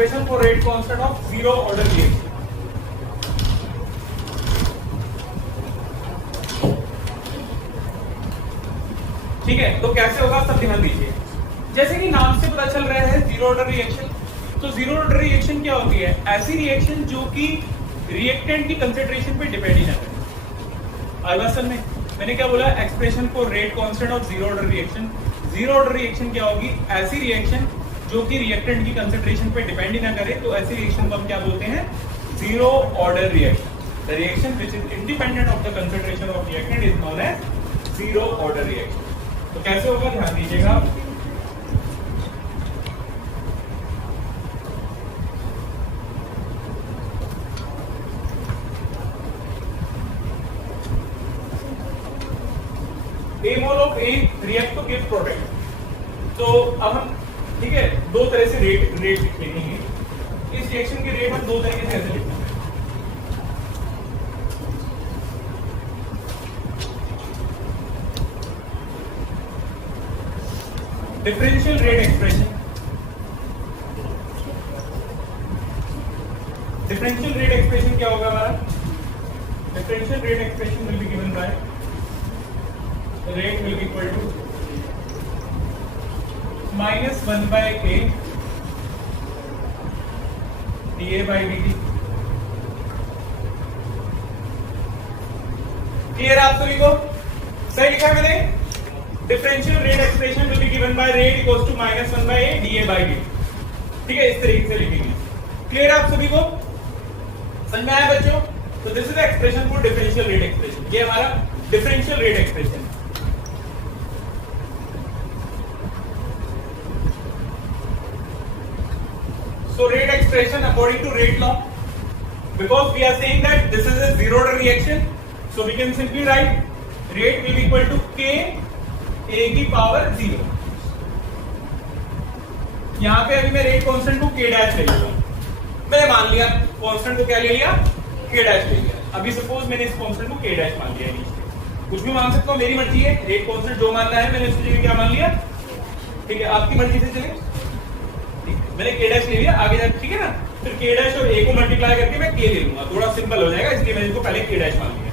expression for rate constant of zero order reaction. ठीक है, तो कैसे होगा सब ध्यान दीजिए। जैसे कि नाम से पता चल रहा है जीरो ऑर्डर रिएक्शन, तो जीरो ऑर्डर रिएक्शन क्या होती है? ऐसी रिएक्शन जो कि रिएक्टेंट की कंसेंट्रेशन पे डिपेंड ही ना करे। आएगा समझ में? मैंने क्या बोला? Expression for rate constant of zero order reaction. Zero order reaction क्या होगी? ऐसी रिएक्शन जो कि रिएक्टेंट की कंसेंट्रेशन पे डिपेंड ही ना करे, तो ऐसी रिएक्शन को हम क्या बोलते हैं? Zero order reaction. The reaction which is independent of the concentration of reactant is known as zero order reaction. तो कैसे होगा ध्यान दीजिएगा। A mole of A react to give product। तो अब हम ठीक है दो तरह से रेट लिखेंगे। इस रिएक्शन के रेट हम दो तरीके से ऐसे लिखते हैं। Differential rate expression. Differential rate expression क्या होगा हमारा? Differential rate expression will be given bye rate will be equal to minus 1 by A dA by dt। Clear आप सभी को? सही लिखा है मैंने? Differential rate expression will be given by rate equals to minus 1 by A dA by dt। ठीक है, इस तरीके से लिखेंगे। क्लियर आप सभी को? समझ में आया बच्चों? तो this is the expression for differential rate expression. ये हमारा differential rate expression. So rate expression according to rate law, because we are saying that this is a zero order reaction, so we can simply write rate will be equal to k a की power 0। यहाँ पे अभी मैं rate constant को k dash ले लूंगा। मैंने मान लिया कांस्टेंट को क्या ले लिया? k डैश ले लिया। अभी सपोज मैंने इस कांस्टेंट को k डैश मान लिया। नीचे कुछ भी मान सकता हूँ, मेरी मर्जी है। रेट कांस्टेंट जो मानना है मैंने उसकी जगह क्या मान लिया? ठीक है, आपकी मर्जी से चले। मैंने k डैश ले लिया, आगे जाके ठीक है ना, फिर k डैश और a को मल्टीप्लाई करके मैं k ले लूंगा, थोड़ा सिंपल हो जाएगा, इसलिए मैंने इसको पहले k डैश मान लिया।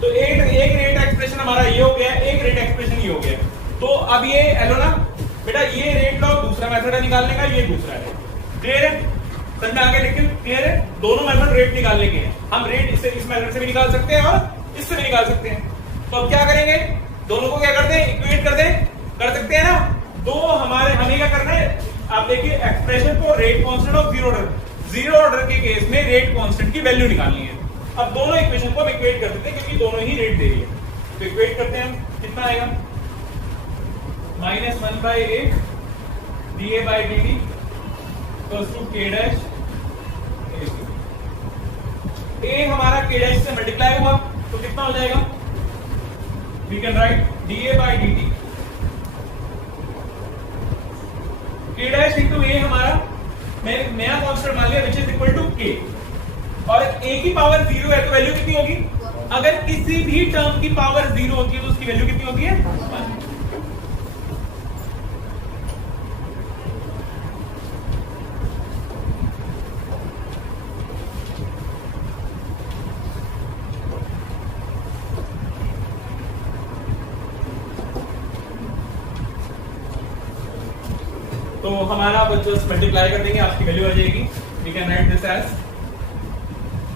तो एक रेट एक्सप्रेशन हमारा ये हो गया, एक रेट एक्सप्रेशन ये हो गया। तो अब ये एलो ना बेटा, ये रेट लॉ दूसरा मेथड है निकालने का, ये दूसरा है। क्लियर है? समझ में आ गया? लेकिन क्लियर है? दोनों मेथड रेट निकालने के हैं। हम रेट इस मेथड से भी निकाल सकते हैं और इससे भी निकाल सकते हैं। तो अब क्या करेंगे? दोनों को क्या करते हैं? इक्वेट कर दें। कर सकते हैं ना? दो हमारे हमें क्या करना है? आप देखिए एक्सप्रेशन को rate constant of zero order. Zero order के केस में रेट कांस्टेंट की वैल्यू निकालनी है। अब दोनों इक्वेशन को हम इक्वेट कर देते हैं क्योंकि दोनों ही रेट दे रही है। तो इक्वेट करते हैं हम, कितना आएगा? Minus 1 by A dA by dt equals to k dash a हमारा k डैश से मल्टीप्लाई हुआ तो कितना हो जाएगा? We can write dA by dt k dash into a हमारा मैं नया कांस्टेंट मान लिया which is equal to k, और a की पावर 0 है तो वैल्यू कितनी होगी? अगर किसी भी टर्म की पावर 0 होती है तो उसकी वैल्यू कितनी होती है? 1। तो हमारा बच्चों मल्टीप्लाई कर देंगे, आपकी वैल्यू आ जाएगी। We can write this as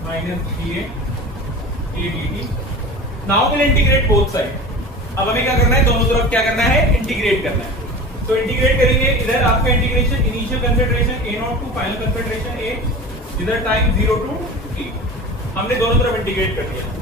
minus 3a dt। Now will integrate both side. अब हमें क्या करना है? दोनों तरफ क्या करना है? इंटीग्रेट करना है। तो इंटीग्रेट करेंगे, इधर आपका integration initial concentration a0 to final concentration a, इधर टाइम 0 टू t। हमने दोनों तरफ इंटीग्रेट कर दिया।